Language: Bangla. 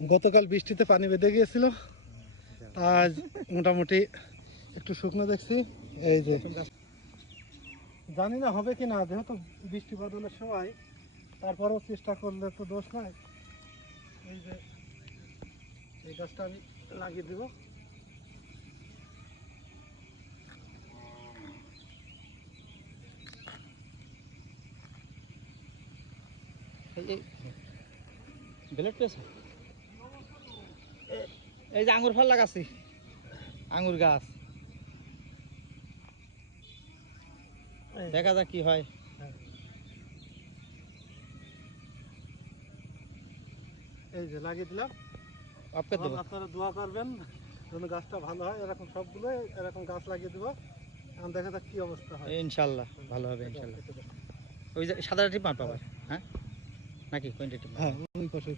গতকাল বৃষ্টিতে পানি বেঁধে গিয়েছিল, আজ মোটামুটি একটু শুকনো দেখছি। এই যে জানি না হবে কি না, যেহেতু বৃষ্টি বাদলের সময়, তারপরেও চেষ্টা করলে তো দোষ নাই। এই যে এই গাছটা আমি লাগিয়ে দেব। এই যে আঙুর ফল লাগাচ্ছি, আঙুর গাছ, দেখা যাক কি হয়। এই যে লাগিয়ে দিলাম। আপনারা দোয়া করবেন যেন গাছটা ভালো হয়। এরকম সবগুলো এরকম গাছ লাগিয়ে দেবো, এখন দেখা যাক কি অবস্থা হয়। ইনশাল্লাহ ভালো হবে ইনশাল্লাহ। ওই যে সাদা টিপ মার পাবার, হ্যাঁ নাকি কোনটা টিপ? হ্যাঁ, ওই পাশে।